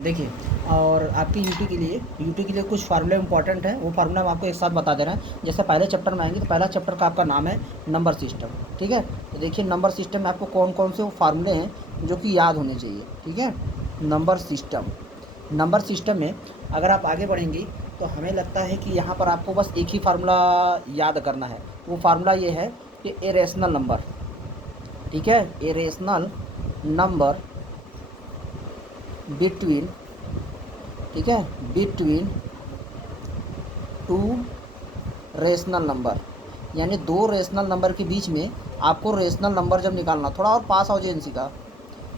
देखिए, और आपकी यूटी के लिए कुछ फार्मूले इंपॉर्टेंट है, वो फार्मूला हम आपको एक साथ बता दे रहे हैं। जैसे पहले चैप्टर में आएंगे तो पहला चैप्टर का आपका नाम है नंबर सिस्टम। ठीक है, तो देखिए नंबर सिस्टम में आपको कौन कौन से वो फार्मूले हैं जो कि याद होने चाहिए। ठीक है, नंबर सिस्टम में अगर आप आगे बढ़ेंगी तो हमें लगता है कि यहाँ पर आपको बस एक ही फार्मूला याद करना है। वो फार्मूला ये है कि ए रेशनल नंबर, ठीक है, ए रेशनल नंबर बिटवीन, ठीक है, बिटवीन टू रेशनल नंबर, यानी दो रेशनल नंबर के बीच में आपको रेशनल नंबर जब निकालना, थोड़ा और पास आओ जेएनसी का।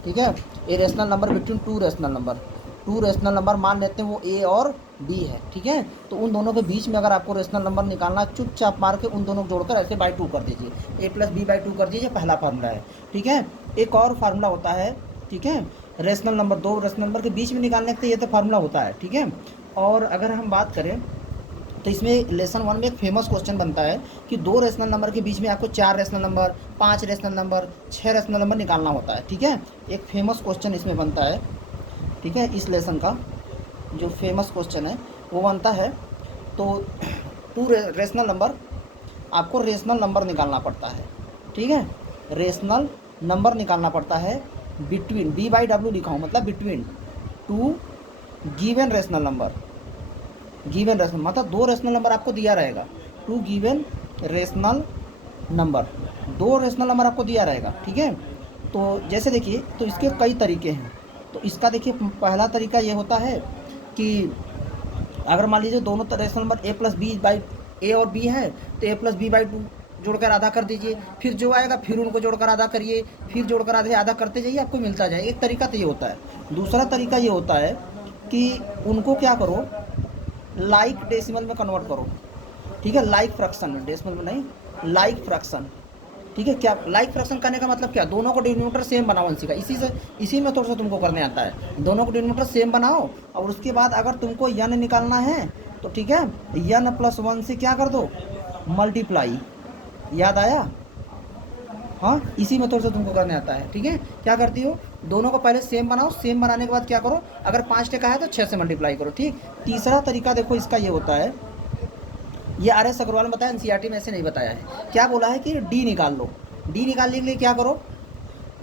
ठीक है, a rational number between two rational number मान लेते हैं वो ए और बी है। ठीक है, तो उन दोनों के बीच में अगर आपको रेशनल नंबर निकालना, चुपचाप मार के उन दोनों को जोड़कर ऐसे बाई टू कर दीजिए, ए प्लस बी बाई टू कर दीजिए, पहला फार्मूला है। ठीक है, एक और फार्मूला होता है, ठीक है, रेशनल नंबर, दो रेशनल नंबर के बीच में निकालने के लिए ये तो फार्मूला होता है। ठीक है, और अगर हम बात करें तो इसमें लेसन 1 में एक फेमस क्वेश्चन बनता है कि दो रेशनल नंबर के बीच में आपको 4 rational number, 5 rational number, 6 rational number निकालना होता है। ठीक है, एक फेमस क्वेश्चन इसमें बनता है। ठीक है, इस लेसन का जो फेमस क्वेश्चन है वो बनता है। तो टू रेशनल नंबर, आपको रेशनल नंबर निकालना पड़ता है। ठीक है, रेशनल नंबर निकालना पड़ता है बिटवीन, बी बाई डब्ल्यू लिखा हूँ, मतलब between two given rational number, given rational मतलब दो रेशनल नंबर आपको दिया रहेगा, टू गिवन रेशनल नंबर, दो रेशनल नंबर आपको दिया रहेगा। ठीक है, तो जैसे देखिए, तो इसके कई तरीके हैं। तो इसका देखिए पहला तरीका ये होता है कि अगर मान लीजिए दोनों rational number a plus b by, a और बी है तो a plus b by two जोड़कर आधा कर दीजिए, फिर जो आएगा फिर उनको जोड़कर आधा करिए, फिर जोड़कर आधे आधा करते जाइए, आपको मिलता जाएगा। एक तरीका तो ये होता है। दूसरा तरीका ये होता है कि उनको क्या करो, लाइक डेसिमल में कन्वर्ट करो। ठीक है, लाइक फ्रैक्शन में, डेसिमल में नहीं, लाइक फ्रैक्शन। ठीक है, क्या लाइक फ्रैक्शन करने का मतलब क्या, दोनों को डिनोमिनेटर सेम बनाओ इसी का, इसी में थोड़ा सा तुमको करने आता है। दोनों को डिनोमिनेटर सेम बनाओ और उसके बाद अगर तुमको यन निकालना है तो ठीक है, यन प्लस 1 से क्या कर दो, मल्टीप्लाई। याद आया? हाँ, इसी में थोड़ा सा तुमको करने आता है। ठीक है, क्या करती हो, दोनों को पहले सेम बनाओ, सेम बनाने के बाद क्या करो, अगर 5 टका है तो 6 से मल्टीप्लाई करो। ठीक, तीसरा तरीका देखो इसका ये होता है, ये आर एस अग्रवाल ने बताया, एनसीईआरटी में ऐसे नहीं बताया है। क्या बोला है कि डी निकाल लो, डी निकालने के लिए क्या करो,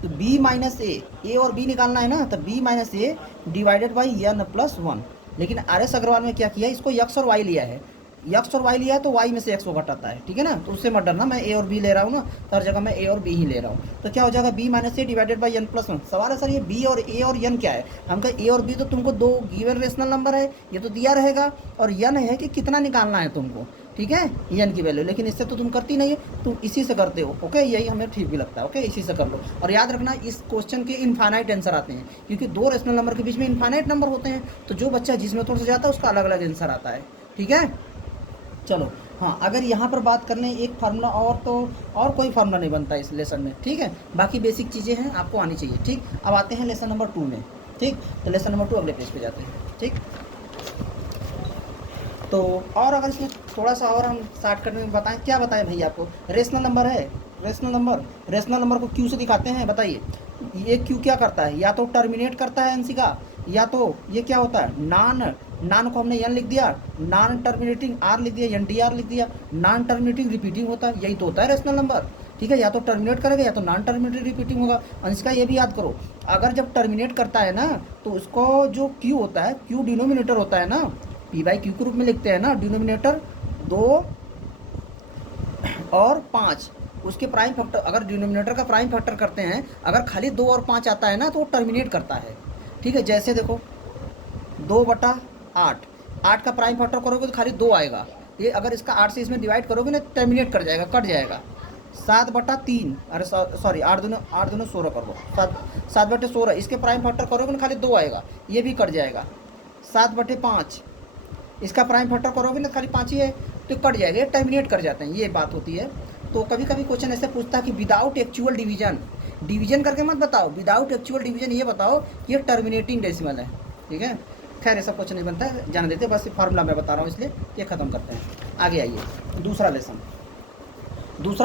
तो बी माइनस ए और बी निकालना है ना, तो B minus A divided by N plus 1। लेकिन आर एस अग्रवाल में क्या किया, इसको यक्स और वाई लिया है, यक्स और वाई लिया है तो वाई में से एक्स को घटाता है। ठीक है ना, तो उससे मत डरना, मैं ए और बी ले रहा हूँ ना, हर जगह मैं ए और बी ही ले रहा हूँ। तो क्या हो जाएगा, B minus A divided by N plus 1। सवाल है सर ये बी और ए और एन क्या है, हम कहें ए और बी तो तुमको दो गिवन रेशनल नंबर है, ये तो दिया रहेगा, और एन है कि कितना निकालना है तुमको। ठीक है, एन की वैल्यू, लेकिन इससे तो तुम करती नहीं है, तुम इसी से करते हो। ओके, यही हमें ठीक भी लगता है। ओके, इसी से कर लो। और याद रखना इस क्वेश्चन के इनफाइनाइट आंसर आते हैं, क्योंकि दो रेशनल नंबर के बीच में इनफाइनाइट नंबर होते हैं, तो जो बच्चा जिसमें थोड़ा सा जाता है उसका अलग अलग आंसर आता है। ठीक है, चलो। हाँ, अगर यहाँ पर बात कर लें एक फार्मूला और, तो और कोई फार्मूला नहीं बनता इस लेसन में। ठीक है, बाकी बेसिक चीज़ें हैं, आपको आनी चाहिए। ठीक, अब आते हैं लेसन नंबर 2 में। ठीक, तो लेसन नंबर 2 अगले पेज पे जाते हैं। ठीक, तो और अगर इसमें थोड़ा सा और हम शॉर्टकट में बताएं, क्या बताएं भैया आपको, रेशनल नंबर है, रेशनल नंबर को क्यू से दिखाते हैं। बताइए ये क्यू क्या करता है, या तो टर्मिनेट करता है एनसी का, या तो ये क्या होता है, नान को हमने एन लिख दिया, नॉन टर्मिनेटिंग आर लिख दिया, एन टी आर लिख दिया, नॉन टर्मिनेटिंग रिपीटिंग होता है, यही तो होता है रेशनल नंबर। ठीक है, या तो टर्मिनेट करेगा या तो नॉन टर्मिनेटिंग रिपीटिंग होगा। अंश का ये भी याद करो, अगर जब टर्मिनेट करता है ना तो उसको जो क्यू होता है, क्यू डिनोमिनेटर होता है ना, पी बाई क्यू के रूप में लिखते हैं ना, डिनोमिनेटर 2 और 5, उसके प्राइम फैक्टर, अगर डिनोमिनेटर का प्राइम फैक्टर करते हैं, अगर खाली 2 और 5 आता है ना तो वो टर्मिनेट करता है। ठीक है, जैसे देखो 2/8, 8 का प्राइम फैक्टर करोगे तो खाली 2 आएगा, ये अगर इसका 8 से इसमें डिवाइड करोगे ना टर्मिनेट कर जाएगा, कट जाएगा। 7/3, अरे सॉरी 8 दूनी 16 कर दो, 7/16, इसके प्राइम फैक्टर करोगे ना खाली 2 आएगा, ये भी कट जाएगा। 7/5, इसका प्राइम फैक्टर करोगे ना खाली 5 ही है तो कट जाएगा, ये टर्मिनेट कर जाते हैं, ये बात होती है। तो कभी कभी क्वेश्चन ऐसे पूछता है कि विदाउट एक्चुअल डिवीजन करके मत बताओ, विदाउट एक्चुअल डिवीजन ये बताओ कि ये टर्मिनेटिंग डेसिमल है। ठीक है, खैर ऐसा क्वेश्चन नहीं बनता है, जाने देते, बस फार्मूला मैं बता रहा हूँ इसलिए ये ख़त्म करते हैं। आगे आइए, दूसरा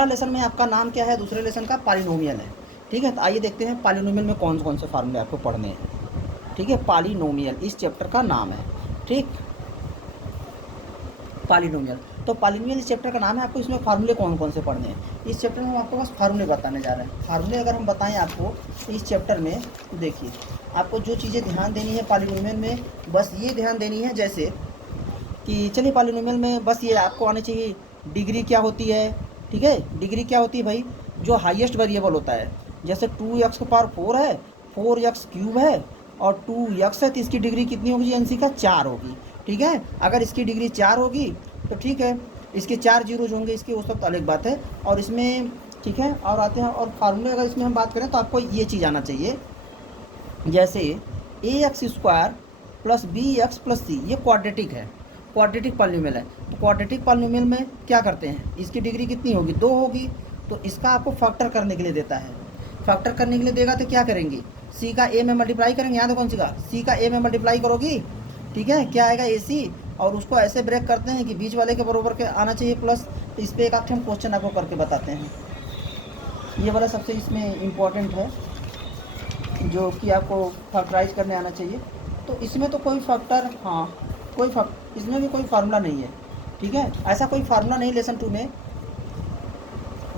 लेसन में आपका नाम क्या है, दूसरे लेसन का पॉलिनोमियल है। ठीक है, तो आइए देखते हैं पॉलिनोमियल में कौन कौन से फार्मूले आपको पढ़ने हैं। ठीक है, पॉलिनोमियल इस चैप्टर का नाम है। ठीक, पॉलिनोमियल। तो पॉलिनोमियल इस चैप्टर का नाम है। आपको इसमें फार्मूले कौन कौन से पढ़ने हैं इस चैप्टर में, हम आपको बस फार्मूले बताने जा रहे हैं। फार्मूले अगर हम बताएं आपको तो इस चैप्टर में, तो देखिए आपको जो चीज़ें ध्यान देनी है पॉलिनोमियल में, बस ये ध्यान देनी है, जैसे कि चलिए पॉलिनोमियल में बस ये आपको आने चाहिए डिग्री क्या होती है। ठीक है, डिग्री क्या होती है भाई, जो हाईएस्ट वेरिएबल होता है, जैसे 2x की पावर 4 है, 4x क्यूब है और 2x है, तो इसकी डिग्री कितनी होगी एन सी का 4 होगी। ठीक है, अगर इसकी डिग्री 4 होगी तो ठीक है, इसके 4 जीरोज होंगे, इसकी वो सब तो अलग बात है। और इसमें ठीक है, और आते हैं और फार्मूले अगर इसमें हम बात करें तो आपको ये चीज़ आना चाहिए, जैसे ax² plus bx plus c, ये क्वाड्रेटिक है, क्वाड्रेटिक पॉलिनोमियल है। तो क्वाड्रेटिक पॉलिनोमियल में क्या करते हैं, इसकी डिग्री कितनी होगी 2 होगी, तो इसका आपको फैक्टर करने के लिए देता है। फैक्टर करने के लिए देगा तो क्या करेंगे, c का a में मल्टीप्लाई करेंगे, यहाँ देखो कौन सी का c का a में मल्टीप्लाई करोगी, ठीक है, क्या आएगा ac, और उसको ऐसे ब्रेक करते हैं कि बीच वाले के बराबर के आना चाहिए प्लस। तो इस पर एक आध हम क्वेश्चन आपको करके बताते हैं। ये वाला सबसे इसमें इम्पोर्टेंट है, जो कि आपको फैक्टराइज करने आना चाहिए। तो इसमें तो कोई फैक्टर, हाँ कोई इसमें भी कोई फार्मूला नहीं है। ठीक है, ऐसा कोई फार्मूला नहीं लेसन 2 में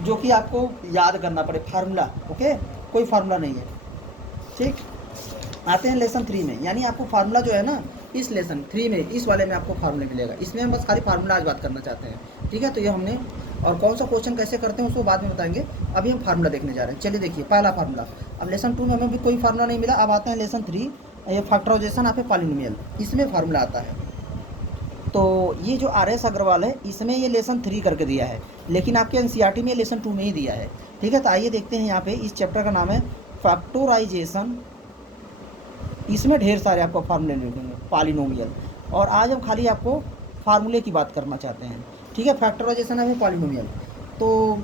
जो कि आपको याद करना पड़े फार्मूला। ओके, कोई फार्मूला नहीं है। ठीक, आते हैं लेसन 3 में, यानी आपको फार्मूला जो है ना इस लेसन 3 में, इस वाले में आपको फार्मूला मिलेगा। इसमें हम बस खाली फार्मूला आज बात करना चाहते हैं। ठीक है, तो ये हमने, और कौन सा क्वेश्चन कैसे करते हैं उसको बाद में बताएंगे, अभी हम फार्मूला देखने जा रहे हैं। चलिए देखिए पहला फार्मूला, अब लेसन 2 में हमें भी कोई फार्मूला नहीं मिला। अब आते हैं लेसन 3, ये फैक्टराइजेशन ऑफ ए पॉलिनोमियल, इसमें फार्मूला आता है। तो ये जो RS अग्रवाल है इसमें ये लेसन 3 करके दिया है, लेकिन आपके NCERT में लेसन 2 में ही दिया है। ठीक है, तो आइए देखते हैं यहाँ पे, इस चैप्टर का नाम है फैक्टराइजेशन। इसमें ढेर सारे आपको फार्मूले मिलेंगे पॉलिनोमियल, और आज हम खाली आपको फार्मूले की बात करना चाहते हैं। ठीक है, फैक्टराइजेशन ऑफ ए पॉलिनोमियल। तो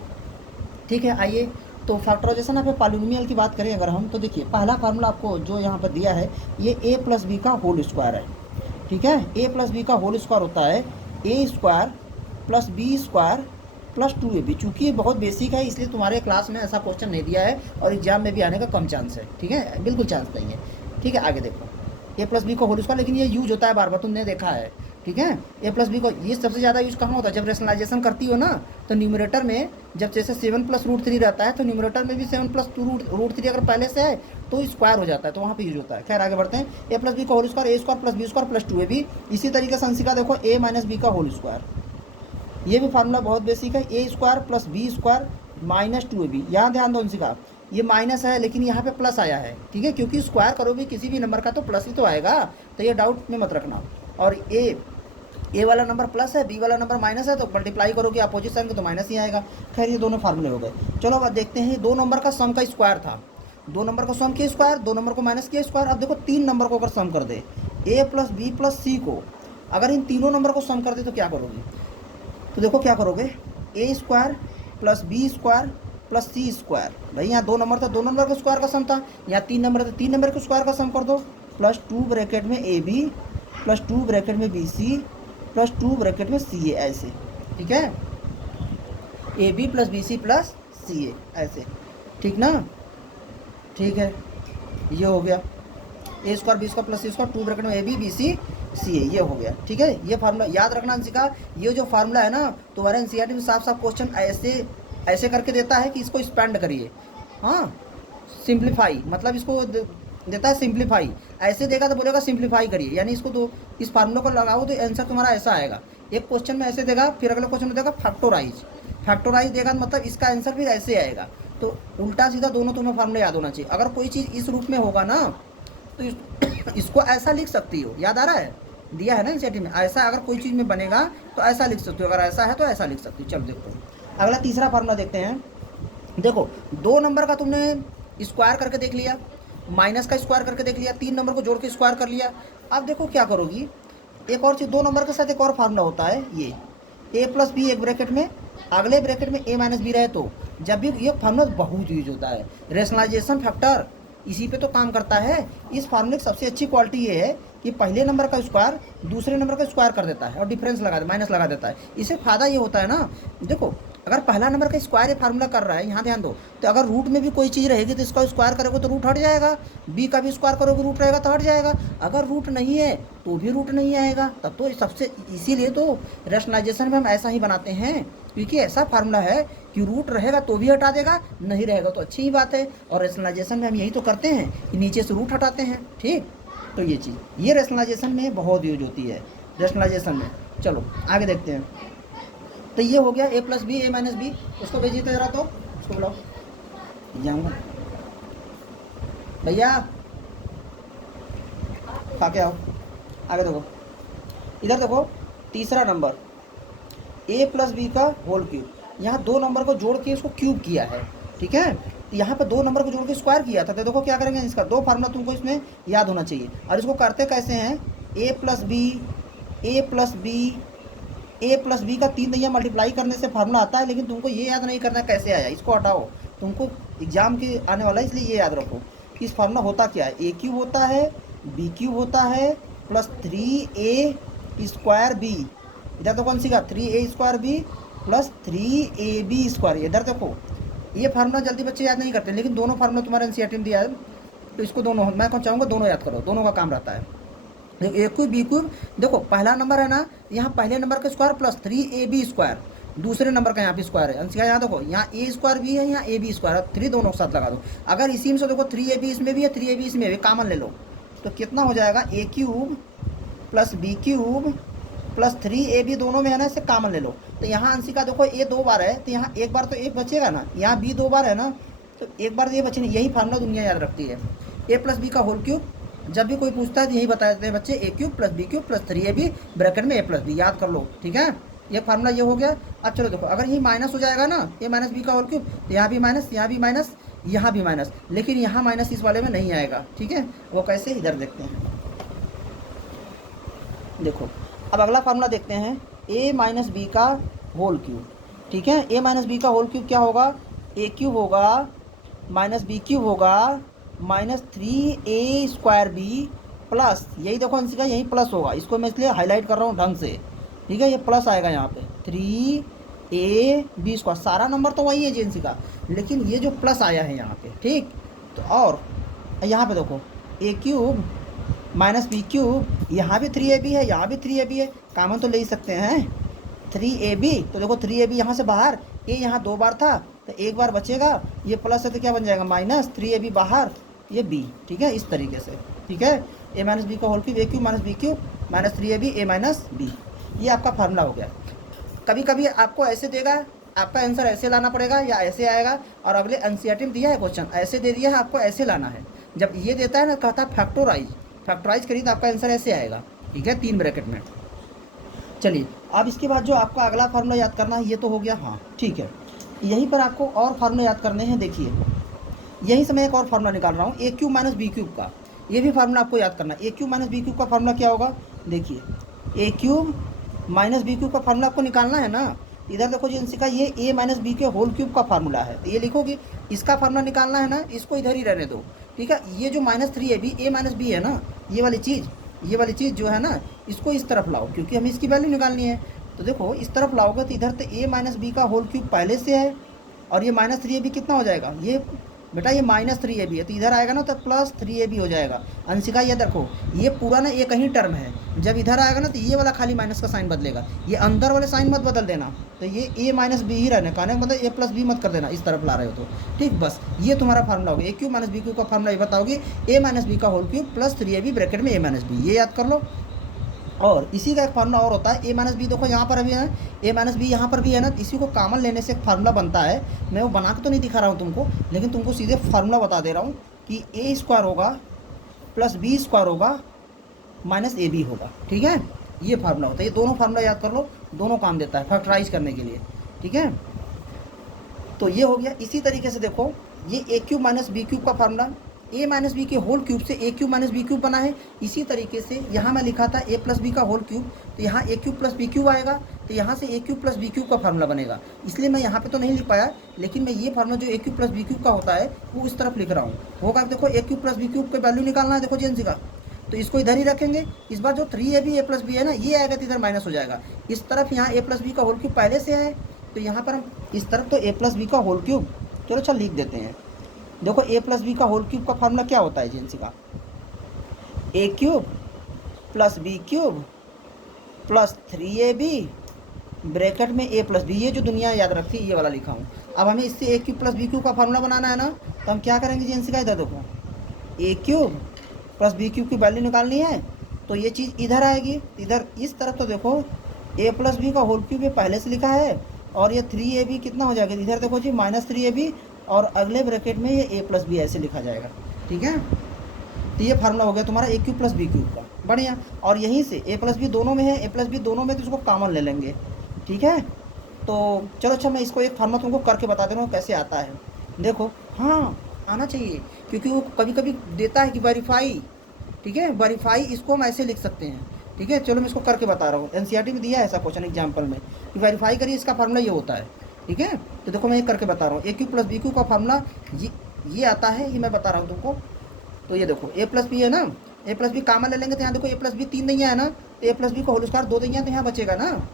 ठीक है, आइए तो फैक्टराइजेशन ऑफ ए पॉलिनोमियल की बात करें अगर हम, तो देखिए पहला फार्मूला आपको जो यहाँ पर दिया है ये a प्लस बी का होल स्क्वायर है। ठीक है, a प्लस बी का होल स्क्वायर होता है a² plus b² plus 2ab। चूँकि ये बहुत बेसिक है इसलिए तुम्हारे क्लास में ऐसा क्वेश्चन नहीं दिया है और एग्जाम में भी आने का कम चांस है। ठीक है, बिल्कुल चांस नहीं है। ठीक है, आगे देखो a प्लस बी का होल स्क्वायर, लेकिन ये यूज होता है बार बार, तुमने देखा है। ठीक है, a प्लस बी को ये सबसे ज़्यादा यूज़ कहाँ होता है, जब रेशनलाइजेशन करती हो ना, तो न्यूमरेटर में जब जैसे 7 प्लस √3 रहता है, तो न्यूमरेटर में भी 7 प्लस √3 अगर पहले से है तो स्क्वायर हो जाता है, तो वहाँ पे यूज होता है। खैर आगे बढ़ते हैं, a प्लस बी का whole square a² plus b² plus 2ab। इसी तरीके से अंशिका देखो a माइनस बी का होल स्क्वायर, ये भी फार्मूला बहुत बेसिक है, a² plus b² minus 2ab। यहाँ ध्यान दो अंशिका, ये माइनस है लेकिन यहाँ पे प्लस आया है। ठीक है, क्योंकि स्क्वायर करोगे किसी भी नंबर का तो प्लस ही तो आएगा, तो ये डाउट में मत रखना। और ए वाला नंबर प्लस है, बी वाला नंबर माइनस है, तो मल्टीप्लाई करोगे अपोजिट साइन को तो माइनस ही आएगा। खैर ये दोनों फार्मूले हो गए। चलो अब देखते हैं, 2 नंबर का सम का स्क्वायर था, 2 नंबर का सम किया स्क्वायर, 2 नंबर को माइनस किया स्क्वायर। अब देखो 3 नंबर को अगर सम कर दे, a प्लस बी प्लस सी को, अगर इन तीनों नंबर को सम कर दे तो क्या करोगे, तो देखो क्या करोगे, a² plus b² plus c²। भाई यहाँ 2 नंबर था, 2 नंबर का स्क्वायर का सम था, यहाँ 3 नंबर था, 3 नंबर के स्क्वायर का सम कर दो, प्लस 2 ब्रैकेट में ab प्लस 2 ब्रैकेट में bc प्लस 2 ब्रैकेट में ca, ऐसे। ठीक है, ab plus bc plus ca, ऐसे। ठीक ना, ठीक है, ये हो गया a² b² plus c² 2 bracket में ab bc ca, ये हो गया। ठीक है, ये फार्मूला याद रखना अंशिका, ये जो फार्मूला है ना तुम्हारे NCERT में साफ साफ क्वेश्चन ऐसे करके देता है कि इसको एक्सपेंड करिए। हाँ, सिंप्लीफाई, मतलब इसको देता है सिंप्लीफाई, ऐसे देगा तो बोलेगा सिंप्लीफाई करिए, यानी इसको तो इस फार्मूला को लगाओ तो आंसर तुम्हारा ऐसा आएगा। एक क्वेश्चन में ऐसे देगा, फिर अगले क्वेश्चन में देगा फैक्टोराइज देगा, मतलब इसका आंसर फिर ऐसे आएगा। तो उल्टा सीधा दोनों तुम्हें फार्मूला याद होना चाहिए। अगर कोई चीज़ इस रूप में होगा ना तो इसको ऐसा लिख सकती हो, याद आ रहा है, दिया है ना NCERT में, ऐसा अगर कोई चीज़ में बनेगा तो ऐसा लिख सकते हो, अगर ऐसा है तो ऐसा लिख सकते हो। चलो देखो अगला तीसरा फार्मूला देखते हैं। देखो 2 नंबर का तुमने स्क्वायर करके देख लिया, माइनस का स्क्वायर करके देख लिया, 3 नंबर को जोड़ के स्क्वायर कर लिया। अब देखो क्या करोगी, एक और चीज़, 2 नंबर के साथ एक और फार्मूला होता है, ये a प्लस बी एक ब्रैकेट में, अगले ब्रैकेट में a माइनस बी रहे, तो जब भी ये फार्मूला बहुत यूज होता है, रेशनलाइजेशन फैक्टर इसी पे तो काम करता है। इस फार्मूले की सबसे अच्छी क्वालिटी ये है कि पहले नंबर का स्क्वायर दूसरे नंबर का स्क्वायर कर देता है और डिफरेंस लगा माइनस लगा देता है। इससे फ़ायदा ये होता है ना, देखो अगर पहला नंबर का स्क्वायर ये फार्मूला कर रहा है, यहाँ ध्यान दो, तो अगर रूट में भी कोई चीज़ रहेगी तो इसका स्क्वायर करोगे तो रूट हट जाएगा, बी का भी स्क्वायर करोगे रूट रहेगा तो हट जाएगा। अगर रूट नहीं है तो भी रूट नहीं आएगा। तब तो सबसे, इसीलिए तो रैशनलाइजेशन में हम ऐसा ही बनाते हैं, क्योंकि ऐसा फार्मूला है कि रूट रहेगा तो भी हटा देगा, नहीं रहेगा तो अच्छी ही बात है। और रैशनलाइजेशन में हम यही तो करते हैं कि नीचे से रूट हटाते हैं, ठीक। तो ये चीज़, ये रैशनलाइजेशन में बहुत यूज होती है, रैशनलाइजेशन में। चलो आगे देखते हैं। तो ये हो गया ए प्लस बी, ए माइनस बी। उसको भेजिए तो जरा, तो उसको बुलाओ, जाऊँगा भैया, खा के आओ। आगे देखो, इधर देखो, तीसरा नंबर ए प्लस बी का होल क्यूब। यहाँ दो नंबर को जोड़ के इसको क्यूब किया है, ठीक है। तो यहाँ पे दो नंबर को जोड़ के स्क्वायर किया था। तो देखो क्या करेंगे, इसका दो फार्मूला तुमको इसमें याद होना चाहिए। और इसको करते कैसे हैं, ए प्लस बी, ए प्लस बी, ए प्लस बी का 3 दैया मल्टीप्लाई करने से फार्मूला आता है, लेकिन तुमको ये याद नहीं करना कैसे आया, इसको हटाओ, तुमको एग्जाम के आने वाला है, इसलिए ये याद रखो कि इस फार्मूला होता क्या है। ए क्यूब होता है, बी क्यूब होता है, प्लस 3a स्क्वायर बी। इधर तो कौन सी का 3a square B plus 3ab square. इधर देखो, ये फार्मूला जल्दी बच्चे याद नहीं करते, लेकिन दोनों फार्मूला तुम्हारे एनसीईआरटी में दिया है, तो इसको दोनों, मैं कौन चाहूँगा दोनों याद करो, दोनों का काम रहता है। देखो ए क्यूब बी क्यूब, देखो पहला नंबर है ना, यहाँ पहले नंबर का स्क्वायर प्लस 3ab स्क्वायर, दूसरे नंबर का यहाँ पे स्क्वायर है। अंशिका यहाँ देखो, यहाँ ए स्क्वायर भी है, यहाँ ए बी स्क्वायर, 3 दोनों के साथ लगा दो। अगर इसी में से देखो 3ab इसमें भी है, 3ab इसमें भी, कामन ले लो, तो कितना हो जाएगा, a cube plus b cube plus 3ab दोनों में है ना, इससे कामन ले लो। तो यहाँ अंशिका देखो ए 2 बार है, तो यहाँ एक बार तो एक बचेगा ना, यहाँ बी 2 बार है ना, तो एक बार ये बचे नहीं। यही फार्मूला दुनिया याद रखती है, ए प्लस बी का होल क्यूब। जब भी कोई पूछता है तो यही बता देते हैं बच्चे, a cube plus b cube plus 3ab bracket में ए प्लस बी, याद कर लो, ठीक है। ये फार्मूला ये हो गया। अब चलो देखो, अगर यही माइनस हो जाएगा ना, ए माइनस बी का होल क्यूब, तो यहाँ भी माइनस, यहाँ भी माइनस, यहाँ भी माइनस, लेकिन यहाँ माइनस इस वाले में नहीं आएगा, ठीक है। वो कैसे, इधर देखते हैं। देखो अब अगला फार्मूला देखते हैं, ए माइनस बी का होल क्यूब, ठीक है। ए माइनस बी का होल क्यूब क्या होगा, ए क्यूब होगा माइनस बी क्यूब होगा minus 3a square B plus, यही देखो अंशिका, यही प्लस होगा, इसको मैं इसलिए हाईलाइट कर रहा हूँ ढंग से, ठीक है। ये प्लस आएगा यहाँ पे 3ab स्क्वायर, सारा नंबर तो वही है जी अंशिका, लेकिन ये जो प्लस आया है यहाँ पे, ठीक। तो और यहाँ पे देखो, ए क्यूब माइनस बी क्यूब, यहाँ भी 3ab है, यहाँ भी 3ab है, कामन तो ले ही सकते हैं 3ab। तो देखो 3ab यहाँ से बाहर, ए यहाँ 2 बार था तो एक बार बचेगा, ये प्लस है तो क्या बन जाएगा माइनस, 3ab बाहर, ये b, ठीक है, इस तरीके से, ठीक है। ए माइनस बी का whole cube, a cube minus B cube minus 3ab a minus b, ये आपका फार्मूला हो गया। कभी कभी आपको ऐसे देगा, आपका आंसर ऐसे लाना पड़ेगा या ऐसे आएगा, और अगले एनसीईआरटी में दिया है क्वेश्चन, ऐसे दे दिया है, आपको ऐसे लाना है। जब ये देता है ना, कहता है फैक्टोराइज, फैक्टराइज करिए तो आपका आंसर ऐसे आएगा, ठीक है, 3 ब्रैकेट में। चलिए अब इसके बाद जो आपका अगला फार्मूला याद करना है, ये तो हो गया, हाँ ठीक है। यहीं पर आपको और फार्मूला याद करने हैं। देखिए यहीं से मैं एक और फार्मूला निकाल रहा हूँ, ए क्यूब माइनस बी क्यूब का, ये भी फार्मूला आपको याद करना है। ए क्यूब माइनस बी क्यूब का फार्मूला क्या होगा, देखिए ए क्यूब माइनस बी क्यूब का फार्मूला आपको निकालना है ना। इधर देखो जी अंशिका, ये ए माइनस बी के होल क्यूब का फार्मूला है, तो ये लिखोगे, इसका फार्मूला निकालना है ना, इसको इधर ही रहने दो, ठीक है। ये जो minus 3ab a minus B है ना, ये वाली चीज़ जो है ना, इसको इस तरफ लाओ, क्योंकि हमें इसकी वैल्यू निकालनी है। तो देखो इस तरफ लाओगे तो इधर तो ए माइनस बी का होल क्यूब पहले से है, और ये माइनस 3ab कितना हो जाएगा, ये बेटा ये माइनस 3ab है, तो इधर आएगा ना तो प्लस 3ab हो जाएगा। अंशिका ये देखो, ये पूरा ना एक ही टर्म है, जब इधर आएगा ना तो ये वाला खाली माइनस का साइन बदलेगा, ये अंदर वाले साइन मत बदल देना। तो ये ए माइनस बी ही रहने, कहने का मतलब ए प्लस बी मत कर देना, इस तरफ ला रहे हो तो, ठीक। बस ये तुम्हारा फार्मूला होगा, A cube minus B cube का फार्मूला ये बताओगे, ए माइनस बी का whole cube plus 3ab bracket में ए माइनस बी, ये याद कर लो। और इसी का एक फार्मूला और होता है, ए माइनस बी देखो यहाँ पर अभी है, ए माइनस बी यहाँ पर भी है ना, इसी को कॉमन लेने से एक फार्मूला बनता है। मैं वो बना के तो नहीं दिखा रहा हूँ तुमको, लेकिन तुमको सीधे फार्मूला बता दे रहा हूँ कि ए स्क्वायर होगा प्लस बी स्क्वायर होगा माइनस ए बी होगा, ठीक है। ये फार्मूला होता है, ये दोनों फार्मूला याद कर लो, दोनों काम देता है फैक्टराइज करने के लिए, ठीक है। तो ये हो गया। इसी तरीके से देखो, ये ए क्यूब माइनस बी क्यूब का फार्मूला, ए माइनस बी के होल क्यूब से ए क्यूब माइनस बी क्यूब बना है। इसी तरीके से यहाँ मैं लिखा था ए प्लस बी का होल क्यूब, तो यहाँ ए क्यूब प्लस बी क्यूब आएगा, तो यहाँ से ए क्यूब प्लस बी क्यूब का फार्मूला बनेगा। इसलिए मैं यहाँ पे तो नहीं लिख पाया, लेकिन मैं ये फार्मूला जो ए क्यूब प्लस बी क्यूब का होता है वो इस तरफ लिख रहा हूँ। होगा देखो, ए क्यूब प्लस बी क्यूब का वैल्यू निकालना है, देखो जेंसी का, तो इसको इधर ही रखेंगे। इस बार जो 3ab ए प्लस बी है ना, ये आएगा तो इधर माइनस हो जाएगा। इस तरफ यहाँ ए प्लस बी का होल क्यूब पहले से है, तो यहाँ पर हम इस तरफ तो ए प्लस बी का होल क्यूब, चलो अच्छा लिख देते हैं। देखो ए प्लस बी का होल क्यूब का फार्मूला क्या होता है जेंसी का, a cube plus b cube plus 3ab bracket में ए प्लस बी, ये जो दुनिया याद रखती है ये वाला लिखा हूँ। अब हमें इससे ए क्यूब प्लस बी क्यूब का फार्मूला बनाना है ना, तो हम क्या करेंगे जेंसी का, इधर देखो ए क्यूब प्लस बी क्यूब की वैल्यू निकालनी है तो ये चीज़ इधर आएगी, इधर इस तरफ तो देखो ए प्लस बी का होल क्यूब ये पहले से लिखा है और ये 3ab कितना हो जाएगा, इधर देखो जी -3ab और अगले ब्रैकेट में ये ए प्लस बी ऐसे लिखा जाएगा। ठीक है, तो ये फार्मूला हो गया तुम्हारा ए क्यूब प्लस बी क्यूब का, बढ़िया। और यहीं से ए प्लस बी दोनों में है, ए प्लस बी दोनों में, तो इसको कॉमन ले लेंगे। ठीक है, तो चलो अच्छा मैं इसको एक फार्मूला तुमको करके बता दे रहा हूँ कैसे आता है। देखो हाँ आना चाहिए, क्योंकि वो कभी कभी देता है कि वेरीफाई। ठीक है, वेरीफाई इसको हम ऐसे लिख सकते हैं। ठीक है, चलो मैं इसको करके बता रहा हूँ, एनसीईआरटी में दिया है ऐसा क्वेश्चन एग्जाम्पल में कि वेरीफाई करिए, इसका फार्मूला ये होता है। ठीक है, तो देखो मैं ये करके बता रहा हूँ, ए क्यू प्लस बी क्यू का फार्मूला ये आता है, ये मैं बता रहा हूँ तुमको। तो ये देखो ए प्लस बी है ना, ए प्लस बी कॉमन ले लेंगे तो यहाँ देखो ए प्लस बी 3 दैया है ना, तो ए प्लस बी का होल स्क्वायर 2 दैया तो यहाँ बचेगा ना।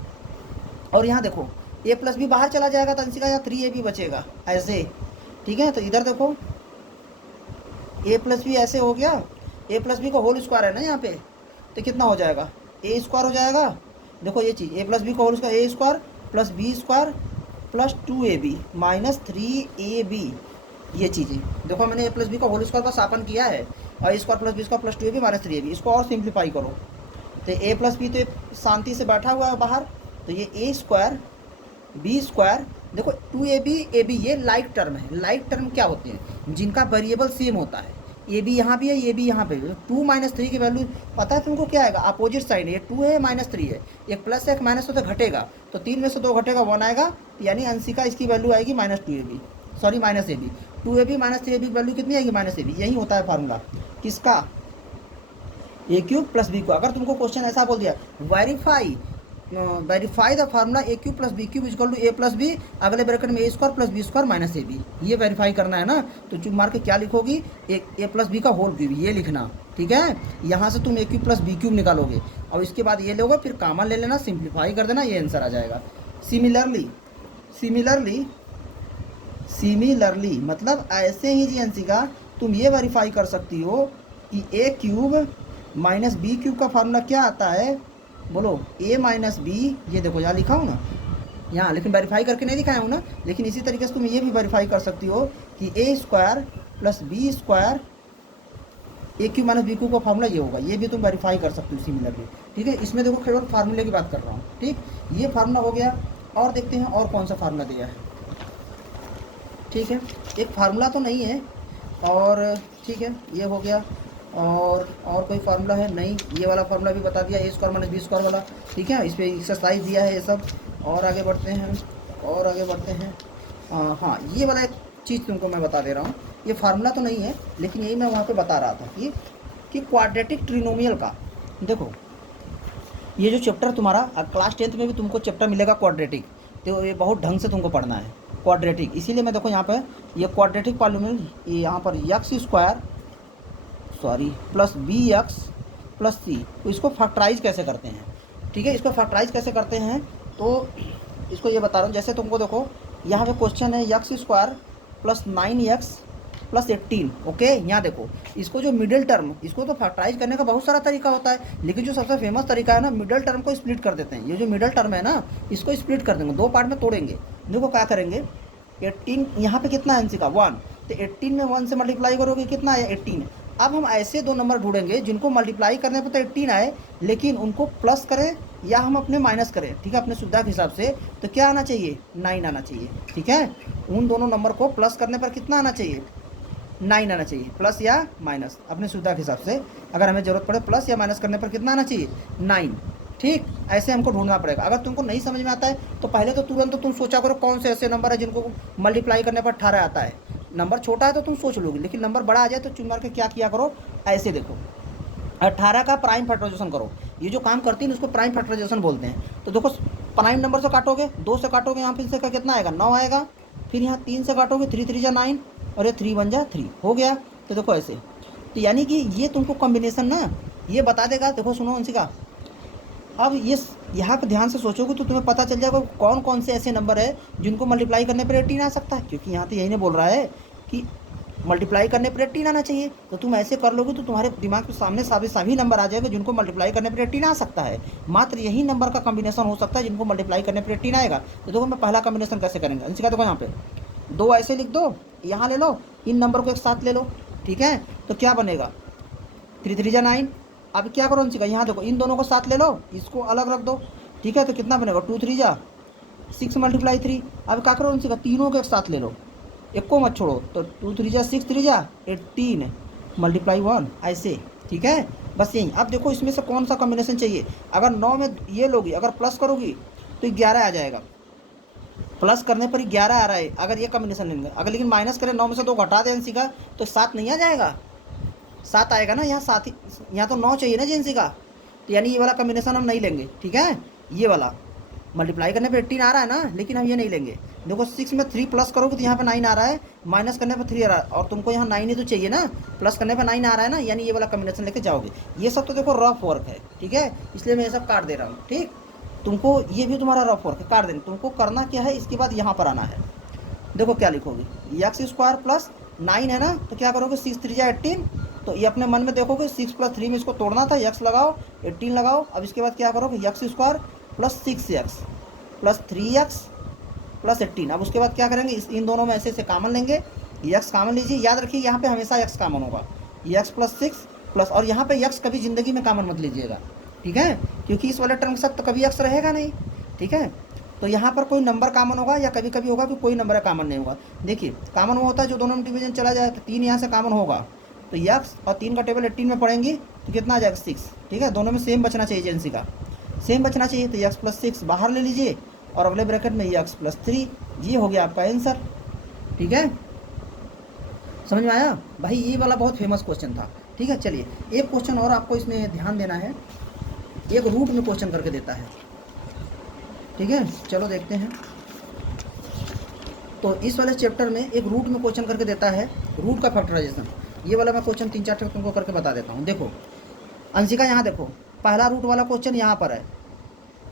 और यहाँ देखो ए प्लस बी बाहर चला जाएगा तो अंशिका यहाँ 3ab बचेगा ऐसे। ठीक है, तो इधर देखो ए प्लस बी ऐसे हो गया, ए प्लस बी का होल स्क्वायर है ना यहाँ पे, तो कितना हो जाएगा, ए स्क्वायर हो जाएगा। देखो ये चीज़ ए प्लस बी का whole square, a square plus b square plus 2ab minus 3ab, ये चीज़ें देखो मैंने ए प्लस बी का होल स्क्वायर का स्थापन किया है, और a square plus b square plus 2ab minus 3ab, इसको और सिंप्लीफाई करो तो ए प्लस बी तो शांति से बैठा हुआ है बाहर, तो ये ए स्क्वायर बी स्क्वायर, देखो 2ab ab ये लाइक टर्म है। लाइक टर्म क्या होते हैं, जिनका वेरिएबल सेम होता है। ए बी यहाँ भी है, ये भी यहाँ पे, 2 - 3 की वैल्यू पता है तुमको क्या आएगा, अपोजिट साइड है, ये 2 है -3 है, एक प्लस एक माइनस तो घटेगा, तो 3 में से 2 घटेगा 1 आएगा, यानी अंशिका इसकी वैल्यू आएगी -2ab, sorry -ab, 2ab - 3ab की वैल्यू कितनी आएगी -ab। यही होता है फार्मूला किसका, ए क्यूब प्लस बी को। अगर तुमको क्वेश्चन ऐसा बोल दिया verify the formula a cube plus b cube equal to a plus b, अगले ब्रैकेट में a square plus b square minus a b, ये वेरीफाई करना है ना, तो चुप मार के क्या लिखोगी, ए प्लस बी का होल क्यूब, ये लिखना। ठीक है, यहाँ से तुम a cube plus b cube निकालोगे और इसके बाद ये लोगे, फिर कॉमन ले लेना, सिंप्लीफाई कर देना, ये आंसर आ जाएगा। सिमिलरली मतलब ऐसे ही जी अंशिका तुम ये वेरीफाई कर सकती हो कि ए क्यूब माइनस बी क्यूब का फार्मूला क्या आता है, बोलो a माइनस बी, ये देखो यहाँ लिखा हूँ ना यहाँ, लेकिन वेरीफाई करके नहीं दिखाया हूँ ना। लेकिन इसी तरीके से तुम ये भी वेरीफाई कर सकती हो कि ए स्क्वायर प्लस बी स्क्वायर ए क्यू माइनस बी क्यू का फार्मूला ये होगा, ये भी तुम वेरीफाई कर सकती हो सिमिलरली। ठीक है, इसमें देखो केवल फार्मूले की बात कर रहा हूँ। ठीक, ये फार्मूला हो गया, और देखते हैं और कौन सा फार्मूला दिया है। ठीक है, एक फार्मूला तो नहीं है, और ठीक है ये हो गया, और कोई फार्मूला है नहीं, ये वाला फार्मूला भी बता दिया, ए स्क्वायर माइनस बी स्क्वायर वाला। ठीक है, इस पर एक्सरसाइज दिया है ये सब। और आगे बढ़ते हैं, हाँ ये वाला एक चीज़ तुमको मैं बता दे रहा हूँ, ये फार्मूला तो नहीं है लेकिन यही मैं वहाँ पे बता रहा था कि क्वाड्रेटिक ट्रिनोमियल का, देखो ये जो चैप्टर तुम्हारा क्लास 10th में भी तुमको चैप्टर मिलेगा क्वाड्रेटिक, तो ये बहुत ढंग से तुमको पढ़ना है क्वाड्रेटिक। इसीलिए मैं देखो यहाँ पर ये क्वाड्रेटिक पॉलिनोमियल, यहाँ पर x square plus b x plus c, तो इसको फैक्टराइज कैसे करते हैं। ठीक है, इसको फैक्टराइज कैसे करते हैं, तो इसको ये बता रहा हूँ। जैसे तुमको देखो यहाँ पे क्वेश्चन है x square plus 9x plus 18। Okay, यहाँ देखो इसको जो मिडिल टर्म, इसको तो फैक्टराइज करने का बहुत सारा तरीका होता है, लेकिन जो सबसे फेमस तरीका है ना, मिडिल टर्म को स्प्लिट कर देते हैं। ये जो मिडिल टर्म है ना, इसको स्प्लिट कर देंगे, 2 पार्ट में तोड़ेंगे। देखो क्या करेंगे, 18 यहाँ पे कितना है अंशिका 1, तो 18 में 1 से मल्टीप्लाई करोगे कितना आया 18। अब हम ऐसे 2 नंबर ढूंढेंगे जिनको मल्टीप्लाई करने पर तो 18 आए, लेकिन उनको प्लस करें या हम अपने माइनस करें। ठीक है, अपने सुविधा के हिसाब से, तो क्या आना चाहिए 9 आना चाहिए। ठीक है, उन दोनों नंबर को प्लस करने पर कितना आना चाहिए 9 आना चाहिए, प्लस या माइनस अपने सुविधा के हिसाब से। अगर हमें ज़रूरत पड़े प्लस या माइनस करने पर कितना आना चाहिए 9। ठीक, ऐसे हमको ढूंढना पड़ेगा। अगर तुमको नहीं समझ में आता है तो पहले तो तुरंत तुम सोचा करो कौन से ऐसे नंबर है जिनको मल्टीप्लाई करने पर 18 आता है। नंबर छोटा है तो तुम सोच लोगे, लेकिन नंबर बड़ा आ जाए तो चुन मार के क्या किया करो, ऐसे देखो 18 का प्राइम फैक्टराइजेशन करो। ये जो काम करती है उसको प्राइम फैक्टराइजेशन बोलते हैं। तो देखो प्राइम नंबर से काटोगे, 2 से काटोगे, यहाँ फिर से का कितना आएगा 9 आएगा, फिर यहाँ 3 से काटोगे 3 3 जा 9, और ये 3 1 जा 3 हो गया। तो देखो ऐसे, तो यानी कि ये तुमको कॉम्बिनेशन ना ये बता देगा। देखो सुनो अंशिका, अब ये यहाँ पे ध्यान से सोचोगे तो तुम्हें पता चल जाएगा कौन कौन से ऐसे नंबर है जिनको मल्टीप्लाई करने पर 18 आ सकता है, क्योंकि यहाँ तो यही नहीं बोल रहा है कि मल्टीप्लाई करने पर 18 आना चाहिए। तो तुम ऐसे कर लोगे तो तुम्हारे दिमाग के सामने सभी नंबर आ जाएंगे जिनको मल्टीप्लाई करने पर 18 आ सकता है। मात्र यही नंबर का कॉम्बिनेशन हो सकता है जिनको मल्टीप्लाई करने पर 18 आएगा। तो देखो मैं पहला कॉम्बिनेशन कैसे करेंगे, इसी का देखो यहाँ पे 2 ऐसे लिख दो, यहाँ ले लो, इन नंबर को एक साथ ले लो, ठीक है। तो क्या बनेगा 3 3 जा 9। अब क्या करो इनका, यहाँ देखो इन दोनों को साथ ले लो, इसको अलग रख दो, ठीक है। तो कितना बनेगा 2 3 जा 6 × 3। अब क्या करो इनका, तीनों को एक साथ ले लो, एक को मत छोड़ो। तो 2 3 जा 6 3 जा 18 × 1 ऐसे, ठीक है। बस यही। अब देखो इसमें से कौन सा कॉम्बिनेशन चाहिए। अगर 9 में ये लोगी, अगर प्लस करोगी तो 11 आ जाएगा, प्लस करने पर 11 आ रहा है अगर ये कॉम्बिनेशन लेंगे। अगर लेकिन माइनस करें 9 में से 2 घटा दें एनसी का तो 7 नहीं आ जाएगा, 7 आएगा ना। यहाँ 7 ही, यहाँ तो 9 चाहिए ना जेंसी का, तो यानी ये वाला कॉम्बिनेशन हम नहीं लेंगे, ठीक है। ये वाला मल्टीप्लाई करने पे 18 आ रहा है ना, लेकिन हम ये नहीं लेंगे। देखो 6 में 3 प्लस करोगे तो यहाँ पे 9 आ रहा है, माइनस करने पे 3 आ रहा है, और तुमको यहाँ 9 ही तो चाहिए ना, प्लस करने पे 9 आ रहा है ना, यानी ये वाला कॉम्बिनेशन लेके जाओगे। ये सब तो देखो रफ वर्क है, ठीक है, इसलिए मैं ये सब काट दे रहा हूँ, ठीक। तुमको ये भी तुम्हारा रफ वर्क है, काट देना। तुमको करना क्या है, इसके बाद यहाँ पर आना है। देखो क्या लिखोगे, x² प्लस 9 है ना, तो क्या करोगे 6 3 जा 18। तो ये अपने मन में देखोगे 6 + 3 में इसको तोड़ना था, x लगाओ 18 लगाओ। अब इसके बाद क्या करोगे x² plus 6x plus 3x plus 18। अब उसके बाद क्या करेंगे, इन दोनों में ऐसे ऐसे कॉमन लेंगे, x कॉमन लीजिए। याद रखिए यहाँ पे हमेशा x कॉमन होगा, x प्लस 6 प्लस, और यहाँ पे x कभी ज़िंदगी में कॉमन मत लीजिएगा, ठीक है, क्योंकि इस वाले टर्म के साथ तो कभी x रहेगा नहीं, ठीक है। तो यहाँ पर कोई नंबर कॉमन होगा या कभी कभी होगा कि कोई नंबर कॉमन नहीं होगा। देखिए कॉमन वो होता है जो दोनों में डिवीजन चला जाए, तो 3 यहाँ से कॉमन होगा, तो x और 3 का टेबल 18 में पढ़ेंगे तो कितना आ जाएगा 6, ठीक है। दोनों में सेम बचना चाहिए, एजेंसी का सेम बचना चाहिए। तो x प्लस 6 बाहर ले लीजिए और अगले ब्रैकेट में x प्लस 3, ये हो गया आपका आंसर, ठीक है। समझ में आया भाई, ये वाला बहुत फेमस क्वेश्चन था, ठीक है। चलिए एक क्वेश्चन और आपको इसमें ध्यान देना है, एक रूट में क्वेश्चन करके देता है, ठीक है। चलो देखते हैं। तो इस वाले चैप्टर में एक रूट में क्वेश्चन करके देता है, रूट का फैक्टराइजेशन। ये वाला मैं क्वेश्चन 3 4 तुमको करके बता देता हूँ। देखो अंशिका, यहाँ देखो पहला रूट वाला क्वेश्चन यहाँ पर है,